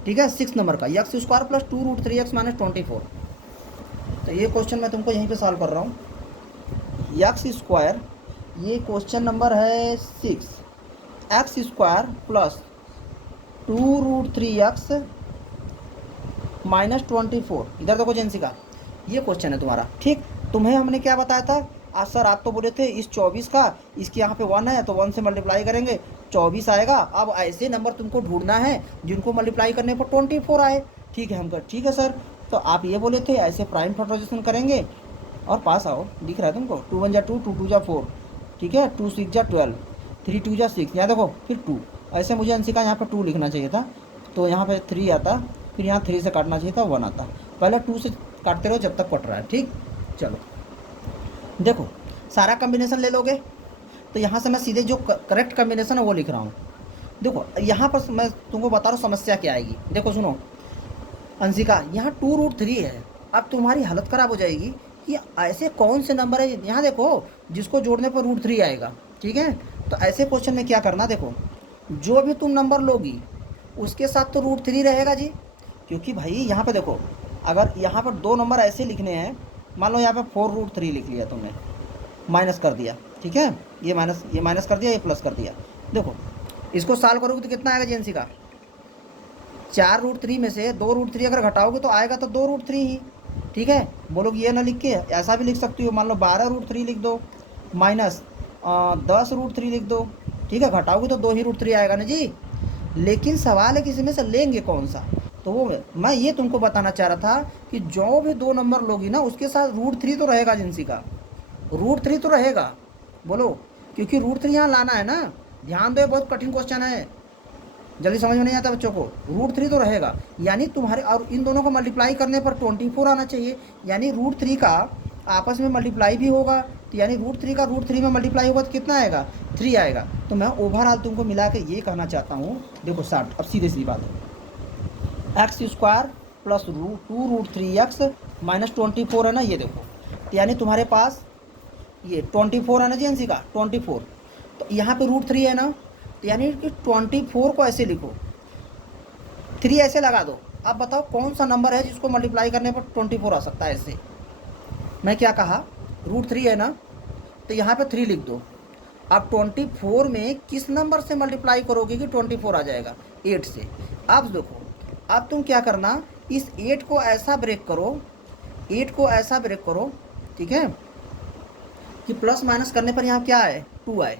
ठीक है, 6 नंबर का, x² प्लस 2√3x - 24। तो ये क्वेश्चन मैं तुमको यहीं पे सॉल्व कर रहा हूँ। x², ये क्वेश्चन नंबर है 6, x² प्लस 2√3x - 24। इधर देखो जेंसी का ये क्वेश्चन है तुम्हारा, ठीक। तुम्हें हमने क्या बताया था, आज सर आप तो बोले थे इस 24 का, इसके यहाँ पे 1 है तो 1 से मल्टीप्लाई करेंगे 24 आएगा। अब ऐसे नंबर तुमको ढूंढना है जिनको मल्टीप्लाई करने पर 24 आए, ठीक है। हम कर ठीक है सर, तो आप ये बोले थे ऐसे प्राइम फैक्टराइजेशन करेंगे और पास आओ। दिख रहा है तुमको, 2 1 जा 2, 2 2 जा 4, ठीक है, 2 6 जा 12, 3 2 जा 6, यहाँ देखो फिर 2, ऐसे मुझे अंशिका यहाँ पर 2 लिखना चाहिए था, तो यहाँ पर 3 आता, फिर यहाँ 3 से काटना चाहिए था 1 आता। पहले 2 से काटते रहो जब तक कट रहा है, ठीक। चलो देखो सारा कॉम्बिनेशन ले लोगे तो यहाँ से मैं सीधे जो करेक्ट कॉम्बिनेशन है वो लिख रहा हूँ। देखो यहाँ पर मैं तुमको बता रहा हूँ समस्या क्या आएगी। देखो सुनो अंशिका, यहाँ 2√3 है। अब तुम्हारी हालत ख़राब हो जाएगी कि ऐसे कौन से नंबर है, यहाँ देखो जिसको जोड़ने पर √3 आएगा, ठीक है। तो ऐसे क्वेश्चन में क्या करना, देखो जो भी तुम नंबर लोगी उसके साथ तो √3 रहेगा जी, क्योंकि भाई यहाँ पे देखो अगर यहाँ पर 2 नंबर ऐसे लिखने हैं, मान लो यहाँ पे 4√3 लिख लिया तुमने, माइनस कर दिया, ठीक है, ये माइनस कर दिया, ये प्लस कर दिया। देखो इसको सॉल्व करोगे तो कितना आएगा जेंसी का, 4√3 में से 2√3 अगर घटाओगे तो आएगा तो 2√3 ही, ठीक है। बोलोगे ये ना लिख के ऐसा भी लिख सकती हो, मान लो 12√3 लिख दो माइनस 10√3 लिख दो, ठीक है। घटाओगे तो 2 ही √3 आएगा ना जी। लेकिन सवाल है किसी में से लेंगे कौन सा, तो वो मैं ये तुमको बताना चाह रहा था कि जो भी 2 नंबर लोगी ना उसके साथ √3 तो रहेगा जेंसी का, √3 तो रहेगा। बोलो, क्योंकि √3 यहाँ लाना है ना, ध्यान दो बहुत कठिन क्वेश्चन है, जल्दी समझ में नहीं आता बच्चों को। √3 तो रहेगा, यानी तुम्हारे और इन दोनों को मल्टीप्लाई करने पर 24 आना चाहिए, यानी √3 का आपस में मल्टीप्लाई भी होगा, तो यानी √3 का √3 में मल्टीप्लाई होगा तो कितना आएगा 3 आएगा। तो मैं ओवरऑल तुमको मिला के ये कहना चाहता हूँ, देखो 60, अब सीधे सीधी बात है, x² प्लस 2√3x - 24 है ना, ये देखो, तो यानी तुम्हारे पास ये 24 है ना जी एनसी का 24, तो यहाँ पे √3 है ना, तो यानी कि 24 को ऐसे लिखो, 3 ऐसे लगा दो। अब बताओ कौन सा नंबर है जिसको मल्टीप्लाई करने पर 24 आ सकता है ऐसे। मैं क्या कहा, √3 है ना, तो यहाँ पे 3 लिख दो। अब 24 में किस नंबर से मल्टीप्लाई करोगे कि 24 आ जाएगा? 8 से। अब देखो, अब तुम क्या करना, इस 8 को ऐसा ब्रेक करो, 8 को ऐसा ब्रेक करो, ठीक है, कि प्लस माइनस करने पर यहाँ क्या है, 2 आए।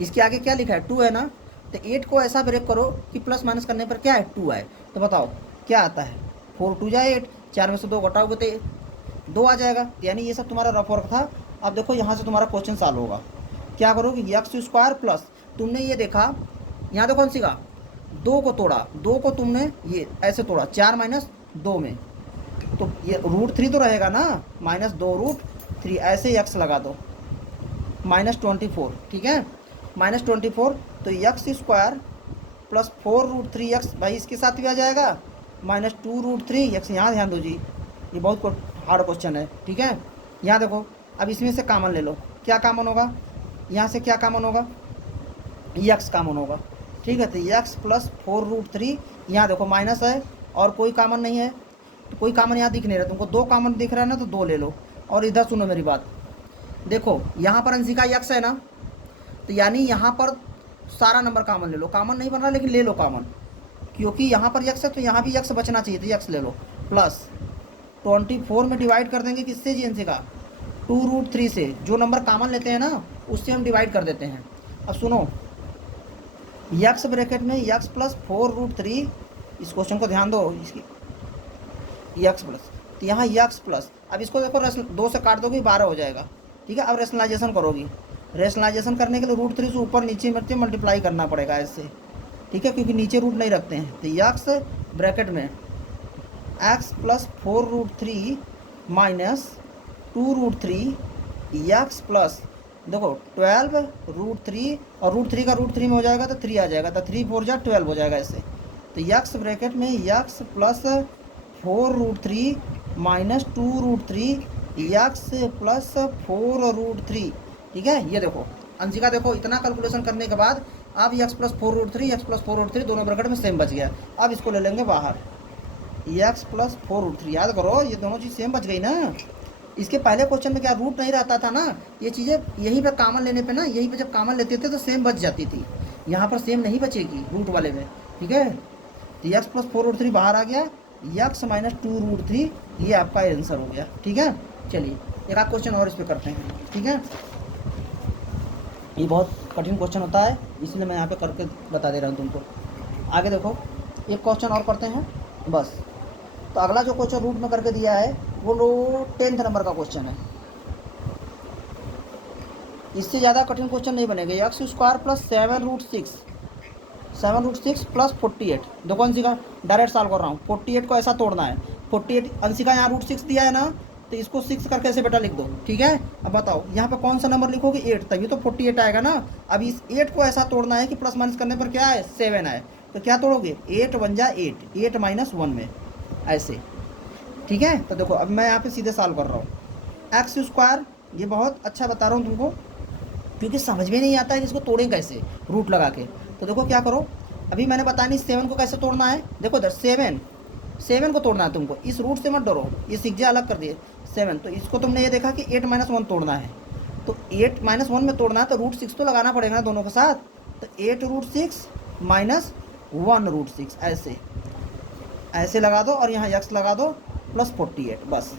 इसके आगे क्या लिखा है, 2 है ना, तो 8 को ऐसा ब्रेक करो कि प्लस माइनस करने पर क्या है, 2 आए। तो बताओ क्या आता है, 4 2 जा 8, 4 में से 2 घटाओगे तो 2 आ जाएगा। यानी ये सब तुम्हारा रफ वर्क था। अब देखो यहाँ से तुम्हारा क्वेश्चन सॉल्व होगा। क्या करोगे, x² प्लस, तुमने ये देखा, यहाँ देखो कौन सी का, 2 को तोड़ा, 2 को तुमने ये ऐसे तोड़ा, 4 माइनस 2 में, तो ये √3 तो रहेगा ना, -2√3, ऐसे x लगा दो, -24, ठीक है, -24, तो x² प्लस 4√3x, भाई इसके साथ भी आ जाएगा, -2√3x। यहाँ ध्यान दो जी, ये बहुत हार्ड क्वेश्चन है, ठीक है। यहाँ देखो, अब इसमें से कॉमन ले लो, क्या कॉमन होगा, यहाँ से क्या कॉमन होगा, x कॉमन होगा, ठीक है। तो x प्लस 4√3, यहाँ देखो माइनस है और कोई कॉमन नहीं है, तो कोई कॉमन यहाँ दिख नहीं रहा तुमको, 2 कॉमन दिख रहा है ना, तो 2 ले लो। और इधर सुनो मेरी बात, देखो यहाँ पर अंशिका x है ना, तो यानी यहाँ पर सारा नंबर कॉमन ले लो, कॉमन नहीं बन रहा लेकिन ले लो कॉमन, क्योंकि यहाँ पर x है तो यहाँ भी x बचना चाहिए, तो x ले लो। प्लस 24 में डिवाइड कर देंगे किससे जी, अंशिका, 2√3 से, जो नंबर कॉमन लेते हैं ना उससे हम डिवाइड कर देते हैं। अब सुनो, x ब्रैकेट में x प्लस 4√3, इस क्वेश्चन को ध्यान दो, इसकी x प्लस, तो यहाँ x प्लस, अब इसको देखो 2 से काट दोगे 12 हो जाएगा, ठीक है। अब रेशनलाइजेशन करोगी, रेशनलाइजेशन करने के लिए √3 से ऊपर नीचे मल्टीप्लाई करना पड़ेगा ऐसे, ठीक है, क्योंकि नीचे रूट नहीं रखते हैं। तो x ब्रैकेट में x plus 4√3 minus 2√3 x plus, देखो 12√3, और √3 का √3 में हो जाएगा तो 3 आ जाएगा, तो 3 4 जा 12 हो जाएगा ऐसे। तो x ब्रैकेट में x plus 4√3 minus 2√3 x plus 4√3, ठीक है। ये देखो अंशिका, देखो इतना कैलकुलेशन करने के बाद अब x प्लस 4√3 दोनों ब्रैकेट में सेम बच गया। अब इसको ले लेंगे बाहर, x प्लस 4√3, याद करो ये दोनों चीज़ सेम बच गई ना। इसके पहले क्वेश्चन में क्या रूट नहीं रहता था ना, ये चीज़ें यहीं पे कॉमन लेने पे ना, यहीं पे जब कॉमन लेते थे तो सेम बच जाती थी, यहाँ पर सेम नहीं बचेगी रूट वाले में, ठीक है। तो x प्लस 4√3 बाहर आ गया, x माइनस 2√3, ये आपका आंसर हो गया, ठीक है। चलिए एक आध क्वेश्चन और इस पर करते हैं, ठीक है। ये बहुत कठिन क्वेश्चन होता है, इसलिए मैं यहाँ पे करके बता दे रहा हूँ तुमको। आगे देखो, एक क्वेश्चन और करते हैं बस। तो अगला जो क्वेश्चन रूट में करके दिया है वो 10th नंबर का क्वेश्चन है, इससे ज़्यादा कठिन क्वेश्चन नहीं बनेगा। x² प्लस 7√6 प्लस 48, देखो अंशिका डायरेक्ट सॉल्व कर रहा हूँ, 48 को ऐसा तोड़ना है, 48 अंशिका यहाँ √6 दिया है ना, तो इसको 6 करके ऐसे बेटा लिख दो, ठीक है। अब बताओ यहाँ पे कौन सा नंबर लिखोगे, 8, तभी तो 48 आएगा ना। अब इस 8 को ऐसा तोड़ना है कि प्लस माइनस करने पर क्या है, 7 आए, तो क्या तोड़ोगे, 8 1 जा 8, 8 माइनस 1 में ऐसे, ठीक है। तो देखो अब मैं यहाँ पे सीधे सॉल्व कर रहा हूँ। x², ये बहुत अच्छा बता रहा हूँ तुमको, क्योंकि समझ में नहीं आता है कि इसको तोड़ें कैसे रूट लगा के। तो देखो क्या करो, अभी मैंने बताया नहीं 7 को कैसे तोड़ना है, देखो इधर 7 को तोड़ना है तुमको, इस रूट से मत डरो, ये सिग्जे अलग कर दिए 7, तो इसको तुमने ये देखा कि 8 माइनस 1 तोड़ना है, तो 8 माइनस 1 में तोड़ना है तो √6 तो लगाना पड़ेगा ना दोनों के साथ, तो 8√6 माइनस 1√6 ऐसे लगा दो, और यहाँ x लगा दो प्लस 48, बस।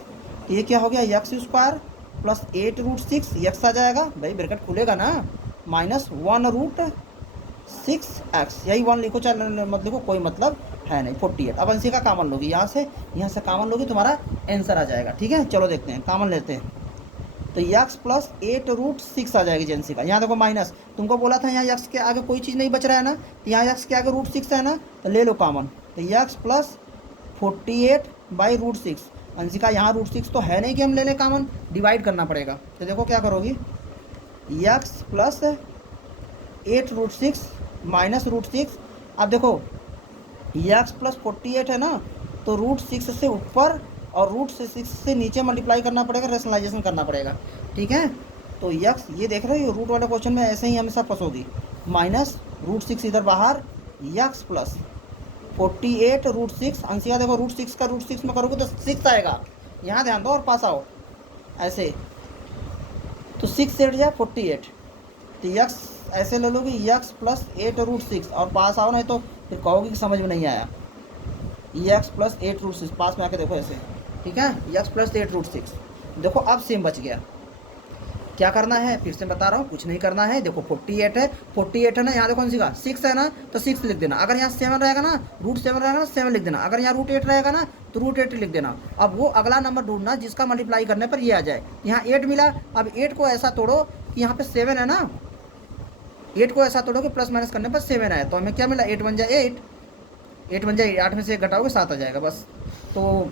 तो ये क्या हो गया, x² प्लस 8√6, x आ जाएगा, भाई ब्रैकेट खुलेगा ना, माइनस 1√6x, यही 1 लिखो चाहे मत लिखो, कोई मतलब है नहीं, 48। अब अंशिका कॉमन लोगी, यहाँ से कॉमन लोगी, तुम्हारा आंसर आ जाएगा, ठीक है। चलो देखते हैं, कॉमन लेते हैं, तो x प्लस 8√6 आ जाएगी जेंसी का। यहाँ देखो माइनस, तुमको बोला था यहाँ x के आगे कोई चीज़ नहीं बच रहा है ना, तो यहाँ x के आगे √6 है ना, तो ले लो कॉमन, तो x प्लस 48/√6, अंशिका यहाँ √6 तो है नहीं कि हम ले लें कॉमन, डिवाइड करना पड़ेगा। तो देखो क्या करोगी, x प्लस 8√6 माइनस √6, अब देखो x प्लस 48 है ना, तो √6 से ऊपर और √6 से नीचे मल्टीप्लाई करना पड़ेगा, रेशनलाइजेशन करना पड़ेगा, ठीक है। तो x, ये देख रहे हो रूट वाले क्वेश्चन में ऐसे ही हमेशा फंसोगी, माइनस √6 इधर बाहर, x प्लस 48√6। अंशिका देखो √6 का √6 में करोगे तो 6 आएगा, यहाँ ध्यान दो और पास आओ ऐसे, तो 6 8 जाए 48, तो यक्स ऐसे ले लोगे यक्स प्लस 8√6 और पास आओ, नहीं तो फिर कहोगे कि समझ में नहीं आया। यक्स प्लस 8√6 पास में आके देखो ऐसे, ठीक है, यक्स प्लस 8√6। देखो अब सेम बच गया। क्या करना है फिर से बता रहा हूँ, कुछ नहीं करना है। देखो 48 है ना, यहाँ देखो का 6 है ना, तो 6 लिख देना। अगर यहाँ 7 रहेगा ना, √7 रहेगा ना, 7 लिख देना। अगर यहाँ √8 रहेगा ना तो √8 लिख देना। अब वो अगला नंबर ढूंढना जिसका मल्टीप्लाई करने पर ये आ जाए। यहाँ 8 मिला, अब 8 को ऐसा तोड़ो कि यहाँ पे 7 है ना, 8 को ऐसा तोड़ो कि प्लस माइनस करने पर 7 आए, तो हमें क्या मिला 8 बन जाए 8 बन जाए 8 में से 1 घटाओगे 7 आ जाएगा बस। तो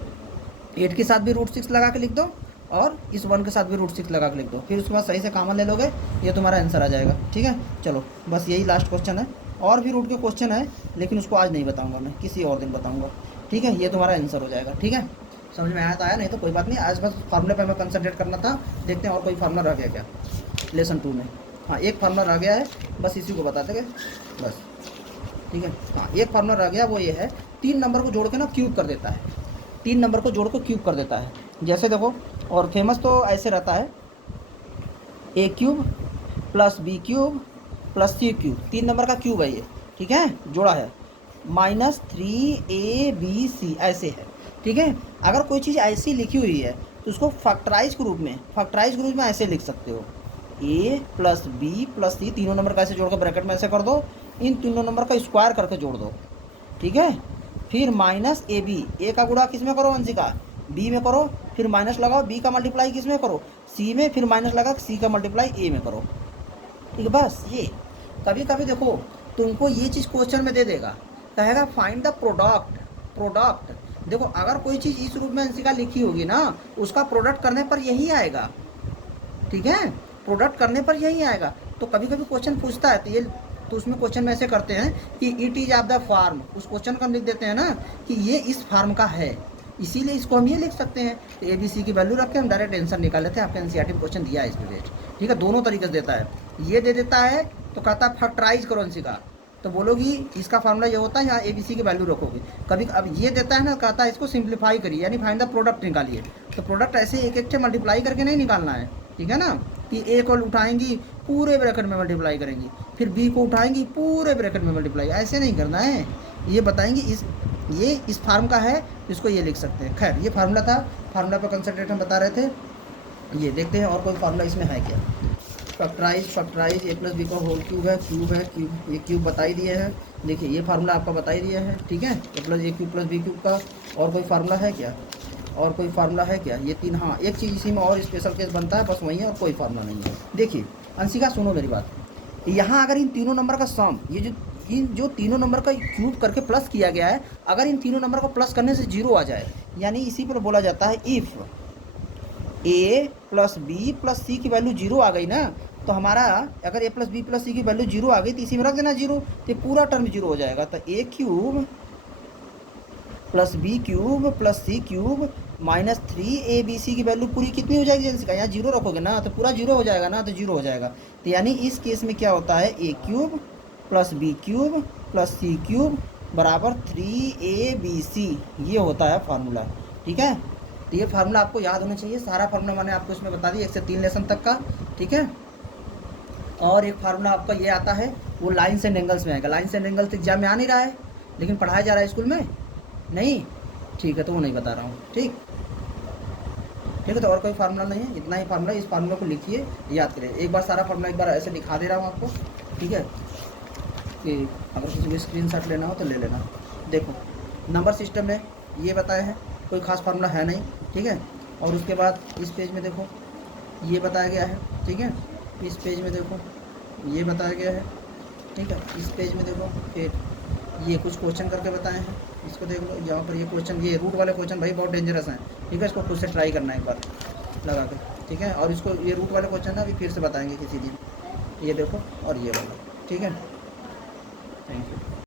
8 के साथ भी √6 लगा के लिख दो और इस 1 के साथ भी √6 लगा के लिख दो, फिर उसके बाद सही से कॉमन ले लोगे, ये तुम्हारा आंसर आ जाएगा। ठीक है, चलो बस यही लास्ट क्वेश्चन है। और भी रूट के क्वेश्चन है लेकिन उसको आज नहीं बताऊंगा, मैं किसी और दिन बताऊंगा। ठीक है, ये तुम्हारा आंसर हो जाएगा। ठीक है, समझ में आया तो आया, नहीं तो कोई बात नहीं। आज बस फार्मूले पर हमें कंसंट्रेट करना था। देखते हैं और कोई फार्मूला रह गया क्या लेसन 2 में। हाँ, एक फार्मूला रह गया है, बस इसी को बताते गए बस। ठीक है, हाँ एक फार्मूला रह गया, वो ये है 3 नंबर को जोड़ के ना क्यूब कर देता है। 3 नंबर को जोड़ के क्यूब कर देता है। जैसे देखो, और फेमस तो ऐसे रहता है a³ plus b³ plus c³, 3 number का क्यूब है ये। ठीक है, जोड़ा है -3abc ऐसे है। ठीक है, अगर कोई चीज़ ऐसी लिखी हुई है तो उसको फैक्टराइज के रूप में ऐसे लिख सकते हो, a plus b plus c, तीनों नंबर का ऐसे जोड़ कर ब्रैकेट में ऐसे कर दो, इन तीनों नंबर का स्क्वायर करके जोड़ दो। ठीक है, फिर -ab, a का गुणा किस में करो अंशिका, b में करो, फिर माइनस लगाओ, b का मल्टीप्लाई किस में करो, c में, फिर माइनस लगा c का मल्टीप्लाई a में करो। ठीक है, बस ये। कभी कभी देखो तुमको ये चीज़ क्वेश्चन में दे देगा, कहेगा फाइंड द प्रोडक्ट। देखो अगर कोई चीज़ इस रूप में अंशिका लिखी होगी ना, उसका प्रोडक्ट करने पर यही आएगा। ठीक है, प्रोडक्ट करने पर यही आएगा। तो कभी कभी क्वेश्चन पूछता है तो उसमें क्वेश्चन में ऐसे करते हैं कि it is of the form, उस क्वेश्चन को हम लिख देते हैं ना कि ये इस फार्म का है, इसीलिए इसको हम ये लिख सकते हैं। तो ABC की वैल्यू रख के हम डायरेक्ट आंसर निकाल लेते हैं। आपके NCERT में क्वेश्चन दिया है इसमें बेस्ट। ठीक है, दोनों तरीके से देता है। ये दे देता है तो कहता है फैक्टराइज करो अंशिका, तो बोलोगी इसका फार्मूला ये होता है, यहाँ ABC की वैल्यू रखोगे। कभी अब ये देता है ना, कहता है इसको सिंप्लीफाई करिए, यानी फाइंड द प्रोडक्ट निकालिए। तो प्रोडक्ट ऐसे एक एक से मल्टीप्लाई करके नहीं निकालना है। ठीक है ना, कि A को उठाएंगी पूरे ब्रैकेट में मल्टीप्लाई करेंगी, फिर B को उठाएंगी पूरे ब्रैकेट में मल्टीप्लाई, ऐसे नहीं करना है। ये बताएंगी ये इस फार्म का है, इसको ये लिख सकते हैं। खैर, ये फार्मूला था, फार्मूला पर कंसंट्रेट हम बता रहे थे। ये देखते हैं और कोई फार्मूला इसमें है क्या। फैक्टराइज a प्लस बी का होल क्यूब है, ये क्यूब बता ही दिए हैं। देखिए ये फार्मूला आपका बता ही दिया है। ठीक है, a plus a³ plus b³ का और कोई फार्मूला है क्या, और कोई फार्मूला है क्या, ये 3। हाँ, एक चीज़ इसी में और स्पेशल केस बनता है, बस वही है, और कोई फार्मूला नहीं है। देखिए अंशिका सुनो मेरी बात, यहाँ अगर इन तीनों नंबर का सम, ये जो तीनों नंबर का क्यूब करके प्लस किया गया है, अगर इन तीनों नंबर को प्लस करने से 0 आ जाए, यानी इसी पर बोला जाता है if a plus b plus c की वैल्यू 0 आ गई ना, तो हमारा अगर a plus b plus c की वैल्यू 0 आ गई तो इसी में रख देना 0, तो पूरा टर्म 0 हो जाएगा। तो a³ plus b³ plus c³ -3abc की वैल्यू पूरी कितनी हो जाएगी अंशिका, यहाँ 0 रखोगे ना तो पूरा 0 हो जाएगा ना, तो 0 हो जाएगा। तो यानी इस केस में क्या होता है, a³ plus b³ plus c³ बराबर 3abc, ये होता है फार्मूला। ठीक है, तो ये फार्मूला आपको याद होना चाहिए। सारा फार्मूला मैंने आपको इसमें बता दिया 1 से 3 लेसन तक का। ठीक है, और एक फार्मूला आपका ये आता है, वो लाइन्स एंड एंगल्स में आएगा। लाइन्स एंड एंगल्स एग्जाम में आ नहीं रहा है, लेकिन पढ़ाया जा रहा है स्कूल में नहीं। ठीक है, तो वो नहीं बता रहा हूँ। ठीक है, तो और कोई फार्मूला नहीं है, इतना ही फार्मूला। इस फार्मूला को लिखिए, याद करिए। एक बार सारा फार्मूला एक बार ऐसे दिखा दे रहा हूँ आपको। ठीक है, कि अगर किसी को स्क्रीनशॉट लेना हो तो ले लेना। देखो नंबर सिस्टम में ये बताया है, कोई ख़ास फार्मूला है नहीं। ठीक है, और उसके बाद इस पेज में देखो ये बताया गया है। ठीक है, इस पेज में देखो ये बताया गया है। ठीक है, इस पेज में देखो फिर ये कुछ क्वेश्चन करके बताए हैं, इसको देख लो। यहाँ पर ये क्वेश्चन, ये रूट वाले क्वेश्चन भाई बहुत डेंजरस हैं। ठीक है, इसको खुद से ट्राई करना है एक बार लगा के। ठीक है, और इसको ये रूट वाले क्वेश्चन ना अभी फिर से बताएंगे किसी दिन, ये देखो और ये वाला। ठीक है, थैंक यू।